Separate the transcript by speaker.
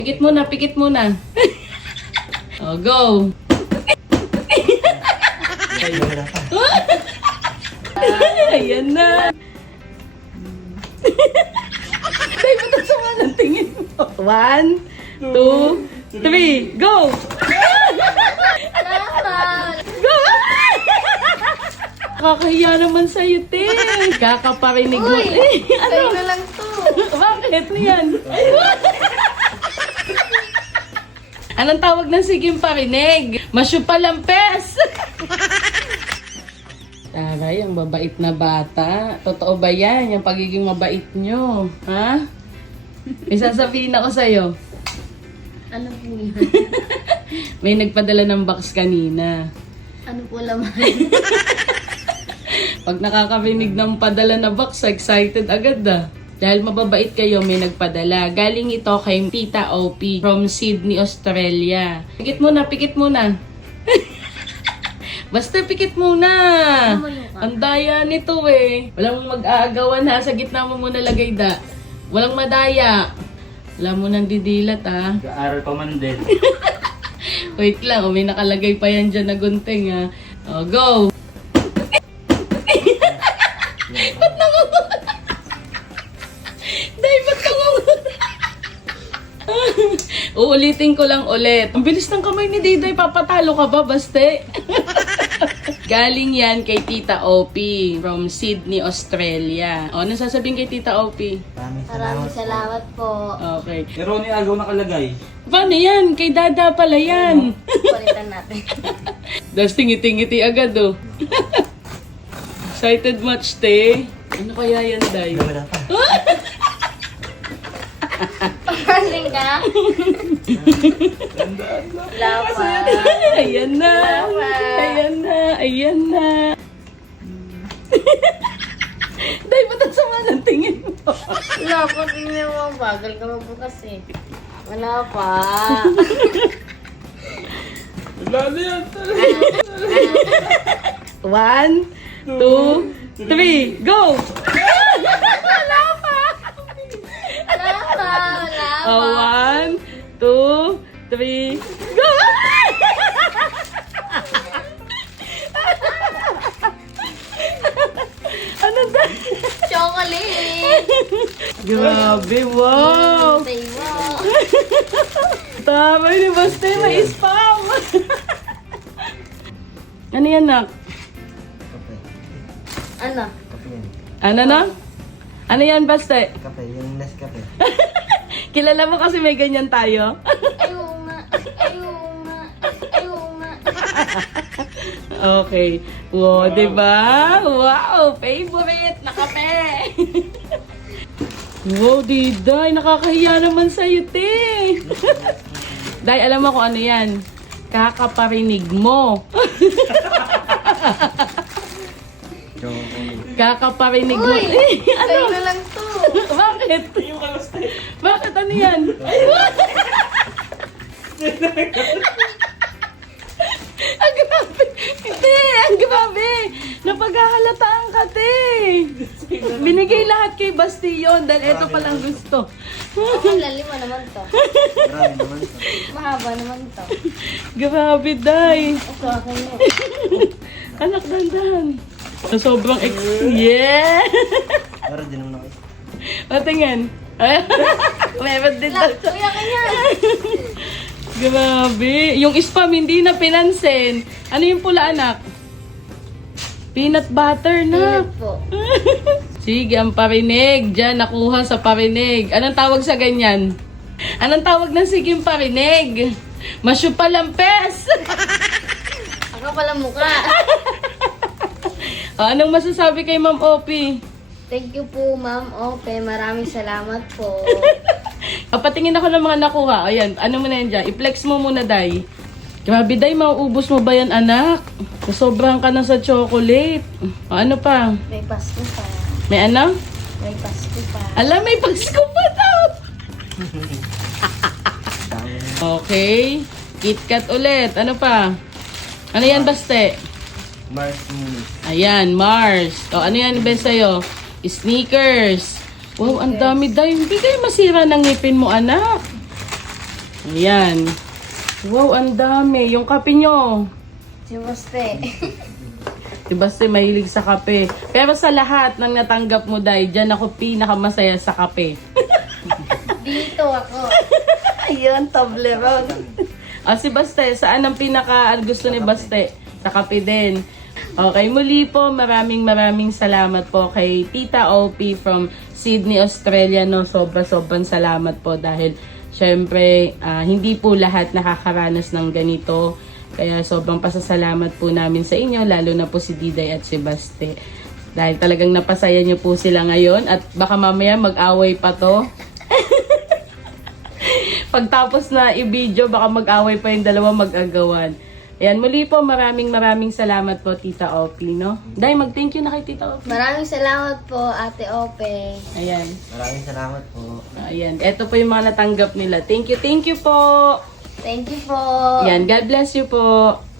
Speaker 1: Pikit muna, pikit muna. Oh, go. Ayan na. Tay, ba't ang sama ng tingin mo? 1, 2, 3, go! Go! Kakahiya naman sa'yo, te. Kakaparinig mo.
Speaker 2: Uy! Sa'yo na lang to.
Speaker 1: Bakit? Ano yan? Anong tawag ng siging parinig? Masyupalampes! Taray, ang babait na bata. Totoo ba yan? Yung pagiging mabait nyo? Ha? May sasabihin ako sa'yo.
Speaker 2: Ano po yan?
Speaker 1: May nagpadala ng box kanina.
Speaker 2: Ano po laman?
Speaker 1: Pag nakakarinig ng padala na box, excited agad ah. Dahil mababait kayo, may nagpadala. Galing ito kay Tita OP from Sydney, Australia. Pikit muna, pikit muna. Basta pikit muna. Ang daya nito eh. Walang mag-aagawan ha. Sa gitna mo muna lagay da. Walang madaya. Wala mo nang didilat ha.
Speaker 3: Gaaral pa man din.
Speaker 1: Wait lang, may nakalagay pa yan dyan na gunting ha. Oh, go! Ba't nangungunan? Day, ba't nangungunan? Uulitin ko lang ulit. Ang bilis ng kamay ni Diday, papatalo ka ba, baste? Galing yan kay Tita OP from Sydney, Australia. O, ano sasabihin kay Tita OP?
Speaker 2: Maraming salamat po.
Speaker 1: Okay.
Speaker 3: Pero ni agaw nakalagay.
Speaker 1: Paano yan? Kay Dada pala yan.
Speaker 2: Palitan natin.
Speaker 1: Das tingiti-ngiti agad oh. Excited much, te. Ano kaya yan, Day?
Speaker 3: Wala pa.
Speaker 2: Pagkasing ka? Wala pa.
Speaker 1: Ayan na. Ayan na. Ayan na. Day, ba't ang sama ng tingin mo?
Speaker 2: Wala pa. Tingnan mo. Bagal ka magbukas eh. Wala pa.
Speaker 3: Wala na yan.
Speaker 1: 1, 2, 3, go!
Speaker 2: Wala pa. Wala pa.
Speaker 1: Oh, 1, 2, 3, go! Ano ba?
Speaker 2: Chocolate.
Speaker 1: Grabe, wow!
Speaker 2: Say mo.
Speaker 1: Tama ni Baste, may spam! Ano yan, nak?
Speaker 2: Ano?
Speaker 1: Ano na? Ano yan, Baste?
Speaker 4: Kape, yung Nescafe.
Speaker 1: Kilala mo kasi may ganyan tayo?
Speaker 2: Ayaw nga. Ayaw nga. Ayaw nga.
Speaker 1: Okay. Wow, diba? Wow, favorite na kape! Wow, Diday, nakakahiya naman sa'yo, te! Day, alam mo kung ano yan? Kakaparinig mo. Kakaparinig mo.
Speaker 2: Uy! Sa'yo na lang to.
Speaker 1: Bakit? Bakit? Ano yan? Ang grabe! Hindi! Ang grabe! Napaghahalataan ka, te! Binigay lahat kay Basti yun dahil ito palang gusto.
Speaker 2: Ako lalim mo naman to.
Speaker 4: Marami naman ito.
Speaker 2: Mahaba naman to.
Speaker 1: Grabe, Day!
Speaker 2: Ito akin yun.
Speaker 1: Anak, dandan. Sa sobrang yeah!
Speaker 4: Pero di naman ako.
Speaker 1: Patingin. Meron din daw.
Speaker 2: Kuya kanya.
Speaker 1: Grabe. Yung spam hindi na pinansin. Ano yung pula, anak? Peanut butter na.
Speaker 2: Init po.
Speaker 1: Sige, ang parinig. Diyan, nakuha sa parinig. Anong tawag sa ganyan? Anong tawag ng siging parinig? Masyupalampes.
Speaker 2: Ako pala mukha.
Speaker 1: Anong masasabi kay Ma'am Opie?
Speaker 2: Thank you po, Ma'am Ope. Maraming salamat po.
Speaker 1: Patingin ako ng mga nakuha. Ayan, ano mo na yan dyan? I-flex mo muna, Day. Grabe, Day, mauubos mo ba yan, anak? Sobrang ka na sa chocolate. O, ano pa?
Speaker 2: May Pasko pa.
Speaker 1: May ano?
Speaker 2: May Pasko pa.
Speaker 1: Alam, may pag-scoop pa daw. Okay. KitKat ulit. Ano pa? Ano yan, Baste?
Speaker 4: Mars Minis.
Speaker 1: Ayan, Mars. O, ano yan, best sa'yo? Sneakers. Wow, ang dami, Day. Hindi kayo masira ng ngipin mo, anak. Ayan. Wow, ang dami. Yung kape nyo.
Speaker 2: Si Baste.
Speaker 1: Si Basti mahilig sa kape. Pero sa lahat ng natanggap mo, Day, dyan ako pinakamasaya sa kape.
Speaker 2: Dito ako.
Speaker 1: Ayun, Toblerone. Si Baste, saan ang pinaka gusto ni Baste? Sa kape din. Okay, muli po, maraming salamat po kay Tita OP from Sydney, Australia. No, sobrang salamat po dahil syempre, hindi po lahat nakakaranas ng ganito. Kaya sobrang pasasalamat po namin sa inyo, lalo na po si Diday at si Baste. Dahil talagang napasaya niyo po sila ngayon at baka mamaya mag-away pa to. Pagtapos na i-video, baka mag-away pa yung dalawa mag-agawan. Ayan, muli po, maraming salamat po, Tita Opi, no? Day, mag-thank you na kay Tita Opi.
Speaker 2: Maraming salamat po, Ate Ope.
Speaker 1: Ayan.
Speaker 4: Maraming salamat po.
Speaker 1: Ayan, eto po yung mga natanggap nila. Thank you po.
Speaker 2: Thank you po.
Speaker 1: Ayan, God bless you po.